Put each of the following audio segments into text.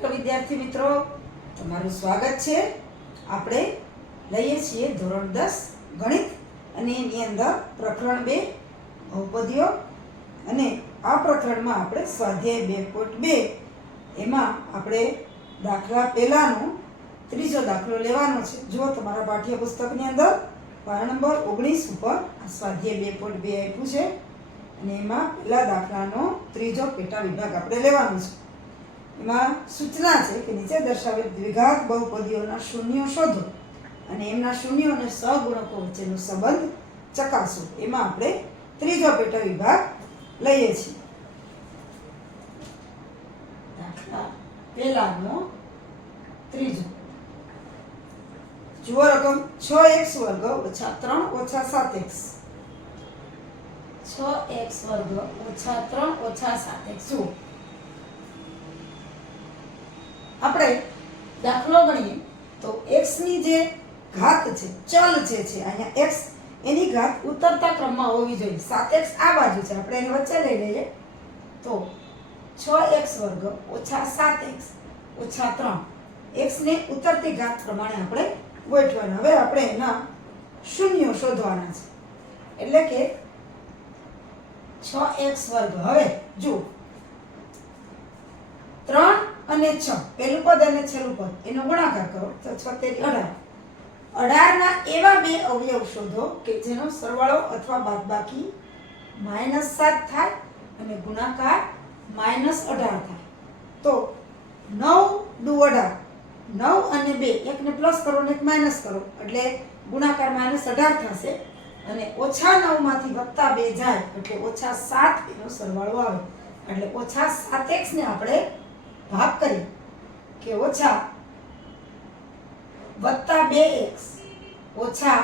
Hello વિદ્યાર્થી મિત્રો, તમારું સ્વાગત છે. આપણે લઈએ છીએ ધોરણ 10 ગણિત અને એની અંદર પ્રકરણ 2 બહુપદીઓ. અને આ પ્રકરણમાં આપણે સ્વાધ્યાય 2.2 એમાં આપણે દાખલા પહેલાનો ત્રીજો દાખલો લેવાનો છે. જો તમારા પાઠ્યપુસ્તકની અંદર પાના નંબર 19 ઉપર આ સ્વાધ્યાય 2.2 આપ્યું છે અને એમાં પહેલા દાખલાનો ત્રીજો પેટા વિભાગ આપણે લેવાનો છે. એમાં સૂચના છે કે નીચે દર્શાવેલ દ્વિઘાત બહુપદીઓના શૂન્યો શોધો અને એમના શૂન્યો અને સહગુણકો વચ્ચેનો સંબંધ ચકાસો. એમાં આપણે ત્રીજો પેટા વિભાગ લઈએ છીએ. દાખલા પહેલાનો ત્રીજો. જુઓ રકમ 6x વર્ગ ઓછા 3 ઓછા 7x. 6x વર્ગ ઓછા 3 ઓછા 7x. જુઓ આપણે દાખલો ગણીએ તો x ની જે ઘાત છે, ચલ જે છે અહીંયા x, એની ઘાત ઉતરતા ક્રમમાં હોવી જોઈએ. 7x આ બાજુ છે, આપણે એને વચ્ચે લઈ લઈએ તો 6x વર્ગ ઓછા 7x ઓછા 3. x ને ઉતરતી ઘાત પ્રમાણે આપણે ગોઠવવાનું. હવે આપણે એના શૂન્યો શોધવાના છે. એટલે કે 6x વર્ગ, હવે જુઓ 3 અને 6, પહેલું પદ અને છેલ્લું પદ એનો ગુણાકાર કરો તો 6 તેરી 18. 18 ના એવા બે અવયવ શોધો કે જેનો સરવાળો અથવા બાદબાકી -7 થાય અને ગુણાકાર -18 થાય. તો 9 દુ 18, 9 અને 2, એકને પ્લસ કરો અને એક માઇનસ કરો એટલે ગુણાકાર -18 થશે અને ઓછા 9 માંથી વત્તા 2 જાય એટલે ઓછા 7 એનો સરવાળો આવે. એટલે ઓછા 7x ને આપણે ભાગ કરીએ કે ઓછા વત્તા 2x ઓછા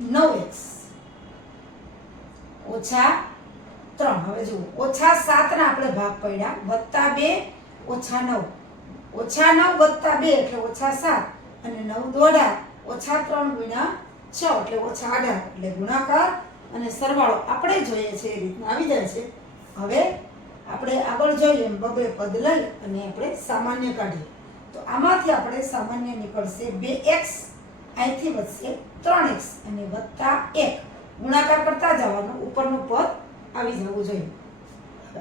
9x ઓછા 3. હવે જુઓ ઓછા 7 ના આપણે ભાગ પડ્યા, વત્તા 2 ઓછા 9, ઓછા 9 વત્તા 2 એટલે ઓછા 7 અને 9 દોડા ઓછા 3 ગુણ્યા 6 એટલે ઓછા 18 એટલે ગુણાકાર અને સરવાળો આપણે જોઈએ છે એ રીતના આવી જાય છે. હવે આપણે આગળ જોઈએ એમ બબે પદ લઈ અને આપણે સામાન્ય કાઢીએ તો આમાંથી આપણે સામાન્ય નીકળશે 2x, અહીંથી વધશે 3x અને વત્તા 1. ગુણાકાર કરતા જવાનો, ઉપરનું પદ આવી જવું જોઈએ.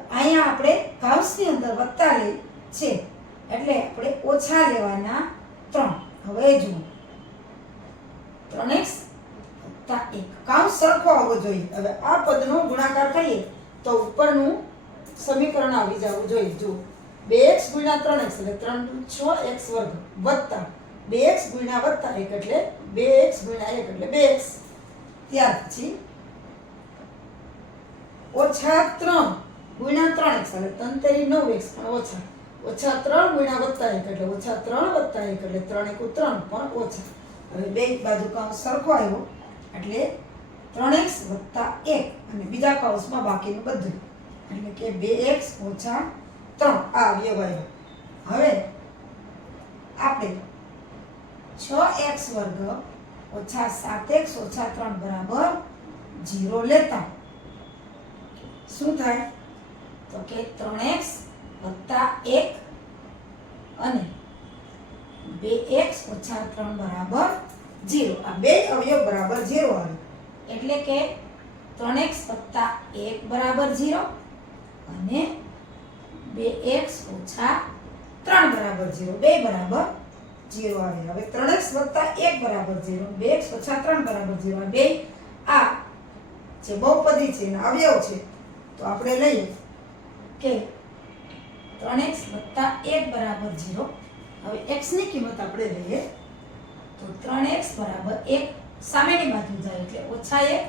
અહીંયા આપણે કૌંસની અંદર વત્તા લઈ છે એટલે આપણે ઓછા લેવાના 3. હવે જુઓ 3x વત્તા 1, કૌંસ સરખો આવવો જોઈએ. હવે આ પદનો ગુણાકાર કરીએ તો ઉપરનું સમીકરણ આવી જવું જોઈએ. જો 2x ગુણ્યા 3x એટલે 3 6x વર્ગ વત્તા 2x ગુણ્યા વત્તા 1 એટલે 2x ગુણ્યા 1 એટલે 2x. ત્યાર પછી ઓછા 3 ગુણ્યા 3x એટલે 3 તેરી 9x પણ ઓછા, ઓછા 3 ગુણ્યા વત્તા 1 એટલે ઓછા 3 વત્તા 1 એટલે 3 1 3 પણ ઓછા. હવે બે બાજુ કૌંસ સરખો આવ્યો એટલે 3x વત્તા 1 અને બીજા કૌંસમાં બાકીનું બધું એટલે કે 2x ઓછા 3 આ અવયવ આવ્યો. હવે આપણે 6x વર્ગ ઓછા 7x ઓછા 3 બરાબર 0 લેતા શું થાય તો કે 3x વત્તા 1 અને 2x ઓછા 3 બરાબર 0. આ બે અવયવ બરાબર 0 આવે એટલે કે 3x વત્તા 1 બરાબર 0 અને 2x ઓછા 3 બરાબર 0, બે બરાબર 0 આવે. હવે 3x વત્તા 1 બરાબર 0, 2x ઓછા 3 બરાબર 0. આ બે આ જે બહુપદી છે એના અવયવ છે તો આપણે લઈએ કે 3x વત્તા 1 બરાબર 0. હવે x ની કિંમત આપણે લઈએ તો 3x બરાબર 1 સામેની બાજુ જાય એટલે ઓછા 1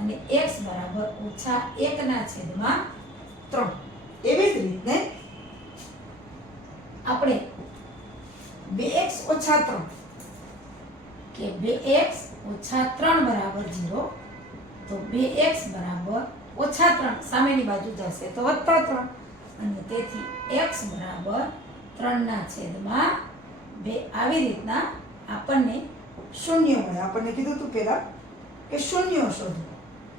અને x બરાબર ઓછા 1 ના છેદમાં 3. એવી જ રીતે આપણે 2x ઓછા 3 કે 2x ઓછા 3 બરાબર 0 તો 2x બરાબર ઓછા 3 સામેની બાજુ જશે તો વત્તા 3 અને તેથી x બરાબર 3 ના છેદમાં 2. આવી રીતના આપણને શૂન્ય મળે. આપણને કીધું હતું પહેલા કે શૂન્ય શોધો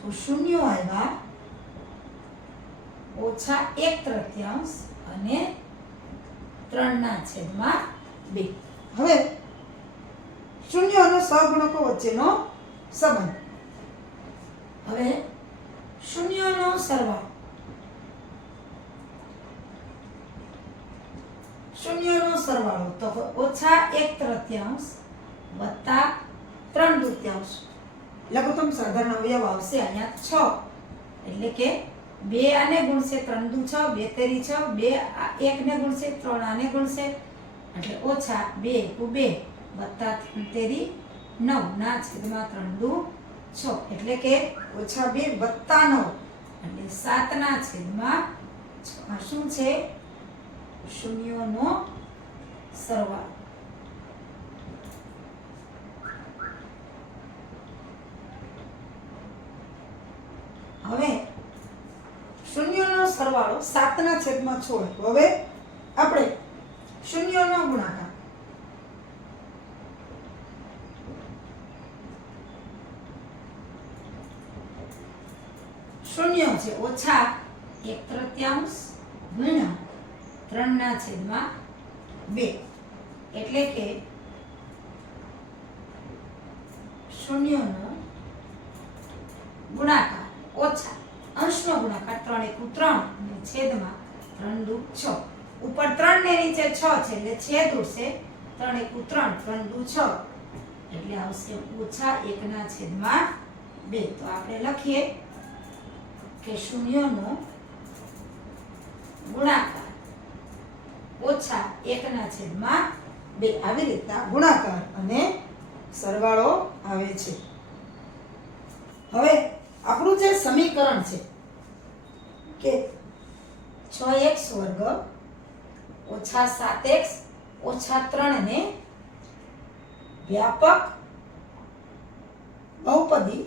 તો શૂન્ય આવ્યા -1/3 અને 3/2. હવે શૂન્ય અને સહગુણકો વચ્ચેનો સંબંધ. હવે શૂન્યનો સરવાળો. શૂન્યનો સરવાળો તો -1/3 વત્તા 3/2. લઘુત્તમ સાધારણ અવયવ આવશે અહીંયા 6. એટલે કે 2 આને ગુણશે 3 દુ 6, 2 તેરી 6, 2 1 ને ગુણશે 3 આને ગુણશે એટલે -2 × 2 વત્તા 3 તેરી 9 ના છેદમાં 3 દુ 6 એટલે કે -2 વત્તા 9 એટલે 7 ના છેદમાં 6. આ શું છે? શૂન્યોનો સરવાળો. હવે શૂન્યનો સરવાળો 7/6. હવે આપણે શૂન્યનો ગુણાકાર. શૂન્ય છે -1/3 ગુણ્યા 3/2 એટલે કે શૂન્યનો ગુણાકાર ઓછા અંશનો ગુણાકાર 3 × 3 અને છેદમાં 3 દુ 6. ઉપર 3 ને નીચે 6 છે એટલે છેદ ઉડશે 3 × 3 3 દુ 6 એટલે આવશે -1/2. તો આપણે લખીએ કે શૂન્યનો ગુણાકાર -1/2. આવી રીતના ગુણાકાર અને સરવાળો આવે છે. હવે આપણું જે સમીકરણ છે કે 6x² -7x -3 ને વ્યાપક બહુપદી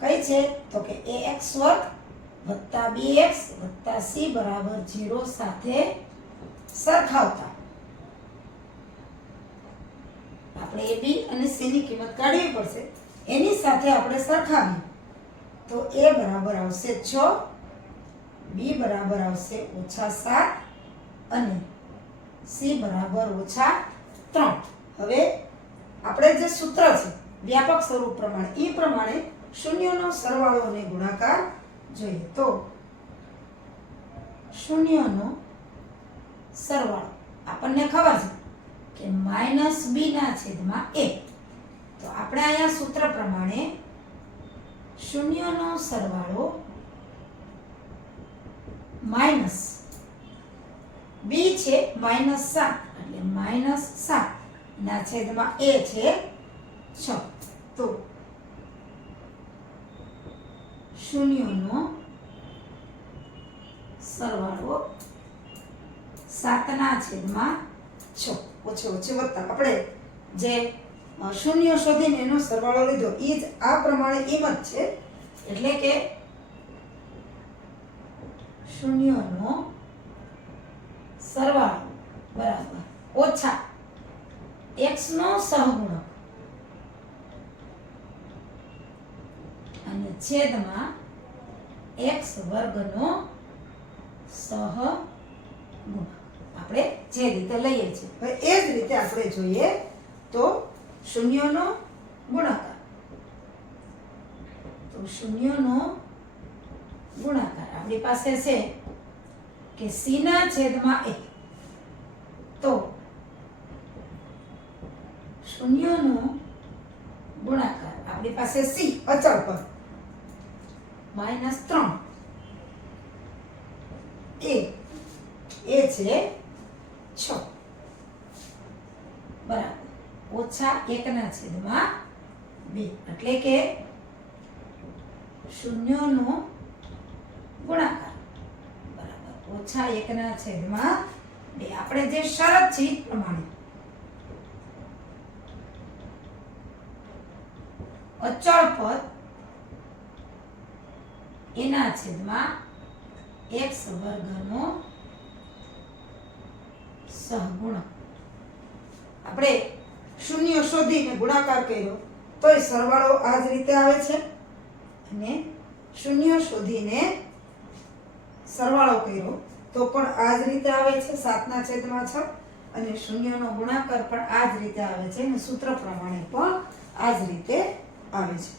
કઈ છે તો કે ax² + bx + c = 0 સાથે સરખાવતા આપણે a b અને c ની કિંમત કાઢવી પડશે. એની સાથે આપણે સરખાવીએ તો a બરાબર આવશે 6, b બરાબર આવશે -7 અને c બરાબર -3. હવે આપણે જે સૂત્ર છે વ્યાપક સ્વરૂપ પ્રમાણે એ પ્રમાણે શૂન્યનો સરવાળો અને ગુણાકાર જોઈએ. તો શૂન્યનો સરવાળો આપણને ખબર છે કે -b/a. તો આપણે અહીંયા સૂત્ર પ્રમાણે શૂન્યનો સરવાળો માઈનસ b છે -7 એટલે -7 ના છેદમાં a છે 6. તો શૂન્યનો સરવાળો 7/6 ઓછે ઓછે વત્તા આપણે જે શૂન્ય શોધીને એનો સરવાળો લીધો એ જ આ પ્રમાણે કિંમત છે. એટલે કે શૂન્યનો સરવાળો બરાબર ઓછા x નો સહગુણક અને છેદમાં x² નો સહગુણક. આપણે જે રીતે લઈએ છીએ હવે એ જ રીતે આપણે જોઈએ તો શૂન્યનો ગુણાકાર. તો શૂન્યનો ગુણાકાર આપણી પાસે છે કે c/a. તો શૂન્યનો ગુણાકાર આપણી પાસે c અચળ પર -3 a છે 6 બરાબર -1/2 એટલે કે શૂન્યનો ગુણાકાર બરાબર -1/2. આપણે જે શરત છે એ પ્રમાણે અચળ પદ એના છેદમાં x² નો સહગુણક. આપણે શૂન્ય શોધીને ગુણાકાર કર્યો તોય સરવાળો આ જ રીતે આવે છે અને શૂન્ય શોધીને સરવાળો કર્યો તો પણ આ જ રીતે આવે છે 7/6 અને શૂન્યનો ગુણાકાર પણ આ જ રીતે આવે છે અને સૂત્ર પ્રમાણે પણ આ જ રીતે આવે છે.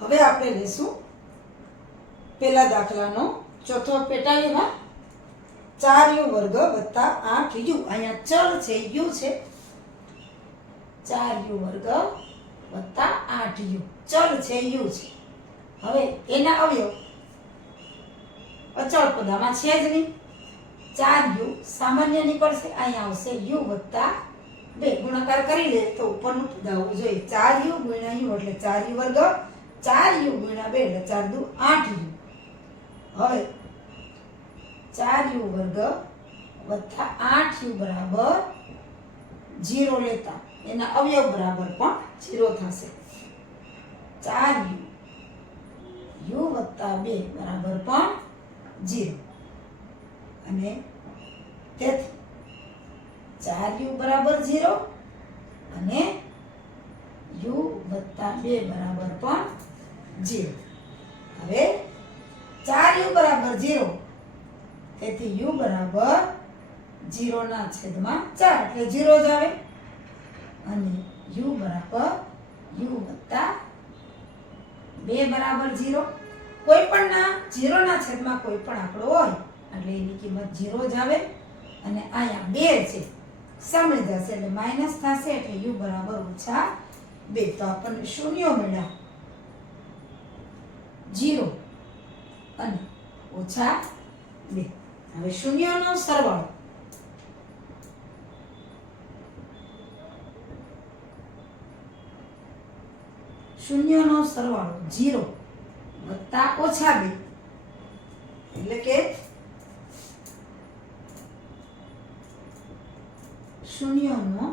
હવે આપણે લેશું પેલા દાખલાનો ચોથો પેટાળીમાં 4u² + 8u. અહીંયા ચલ છે u છે 4u² + 8u ચલ છે u છે. હવે એના અવયવ અચળ પદ આમાં છે જ નહીં. 4u સામાન્ય નીકળશે, અહીંયા આવશે u + 2 ગુણાકાર કરી લે તો ઉપરનું પદ આવવું જોઈએ. 4u × u એટલે 4u², 4u × 2 એટલે 4 દુ 8u. હવે 4u² + 8u બરાબર 0 લેતા એના અવયવ બરાબર પણ 0 થશે. 4u u + 2 બરાબર પણ 0 અને તેથી 4u બરાબર 0 અને u + 2 બરાબર પણ 0. હવે 4u બરાબર 0 તેથી u બરાબર 0/4 એટલે 0 જ આવે અને u બરાબર u + 2 બરાબર 0. કોઈ પણ ના 0/4 કોઈ પણ આંકડો હોય એટલે એની કિંમત 0 જ આવે અને અહીંયા 2 છે સામે જશે એટલે માઈનસ થશે એટલે u બરાબર -2. તો આપણને શૂન્યો મળ્યા 0 અને -2. હવે શૂન્યનો સરવાળો શૂન્યનો સરવાળો 0 + -2 એટલે કે શૂન્યનો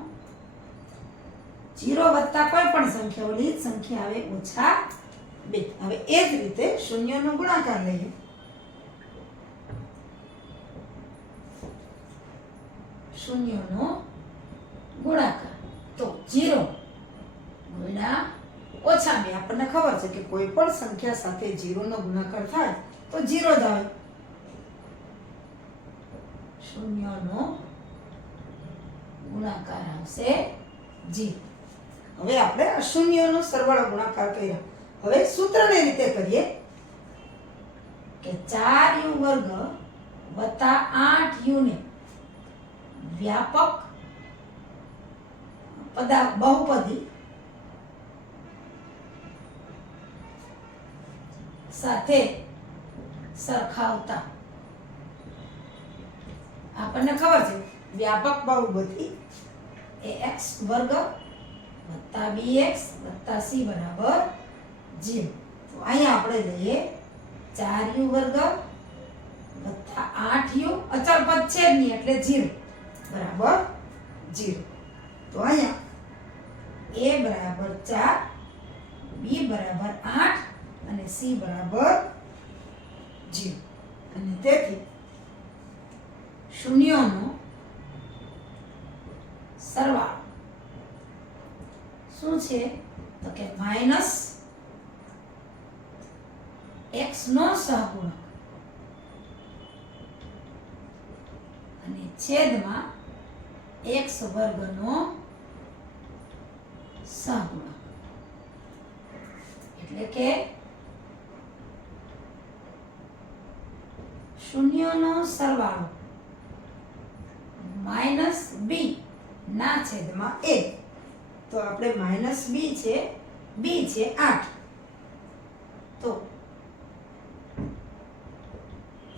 0 વત્તા કોઈ પણ સંખ્યા ઓલી જ સંખ્યા આવે -2. હવે એ જ રીતે શૂન્યનો ગુણાકાર લઈએ. શૂન્યનો ગુણાકાર તો 0 ગુણ્યા -2. આપણને ખબર છે કે કોઈ પણ સંખ્યા સાથે 0 નો ગુણાકાર થાય તો 0 જ આવે. શૂન્યનો ગુણાકાર આવશે 0. હવે આપણે અશૂન્યનો સરવાળો ગુણાકાર કર્યા. હવે સૂત્રને રીતે કરીએ કે 4u² + 8u ને વ્યાપક બહુપદી સાથે સરખાવતા આપણને ખબર છે વ્યાપક બહુપદી એ x² + bx + c બરાબર 0. તો અહીંયા આપણે લઈએ 4u² + 8u અચળ પદ છે જ નહીં એટલે 0 બરાબર 0. તો અહીંયા a બરાબર 4, b બરાબર 8 અને c બરાબર 0. અને તેથી શૂન્યનો સરવાળો શું છે તો કે -x નો સહગુણક અને છેદમાં x² નો સહગુણક એટલે કે શૂન્યનો સરવાળો -b ના છેદમાં a. તો આપણે -b છે, b છે 8. તો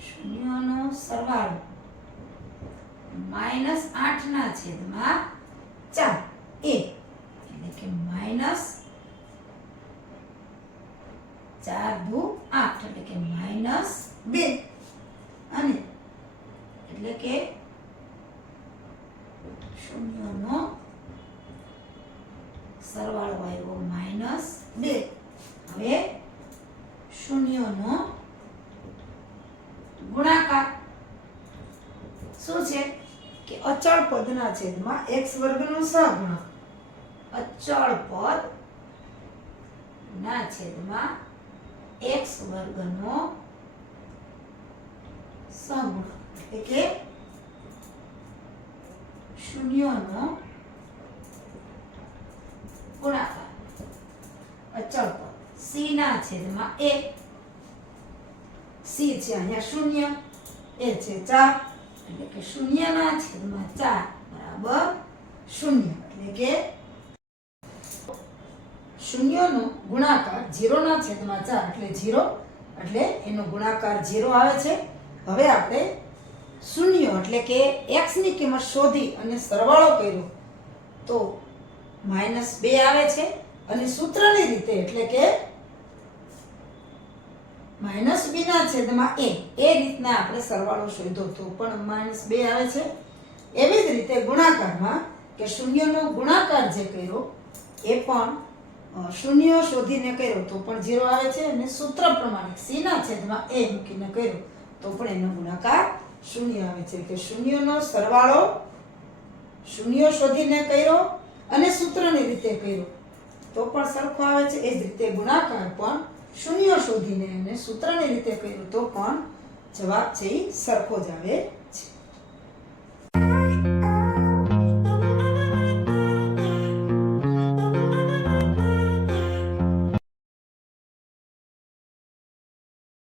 શૂન્યનો સરવાળો -8 ના છેદમાં 4 a એટલે કે -4 દુ 8 એટલે કે -2 અને એટલે કે શૂન્યનો સરવાળો આવ્યો -2. હવે શૂન્યનો ગુણાકાર શું છે કે અચળ પદના છેદમાં x² નો સહગુણક. અચળ પદ ના છેદમાં x² નો સહગુણક એટલે કે શૂન્યનો ગુણાકાર અચળ પદ સી ના છેદમાં એ. સી છે અહીંયા શૂન્ય, એ છે 4 એટલે કે શૂન્યના છેદમાં 4 બરાબર શૂન્ય. એટલે કે શૂન્યનો ગુણાકાર 0 ના છેદમાં 4 એટલે 0 એટલે એનો ગુણાકાર 0 આવે છે. હવે આપણે શૂન્ય એટલે કે x ની કિંમત શોધી અને સરવાળો કર્યો તો -2 આવે છે અને સૂત્રની રીતે એટલે કે -b ના છેદમાં a એ રીતના આપણે સરવાળો શોધ્યો તો પણ -2 આવે છે. એવી જ રીતે ગુણાકારમાં કે શૂન્યનો ગુણાકાર જે કર્યો એ પણ શૂન્ય શોધીને કર્યો તો પણ 0 આવે છે અને સૂત્ર પ્રમાણે c ના છેદમાં a મૂકીને કર્યો તો પણ એનો ગુણાકાર શૂન્ય આવે છે. કે શૂન્યનો સરવાળો શૂન્ય શોધીને કર્યો અને સૂત્રની રીતે કર્યો તો પણ સરખો આવે છે. એ જ રીતે ગુણાકાર પણ શૂન્ય શોધીને અને સૂત્રની રીતે કર્યું તો પણ જવાબ છે એ સરખો જ આવે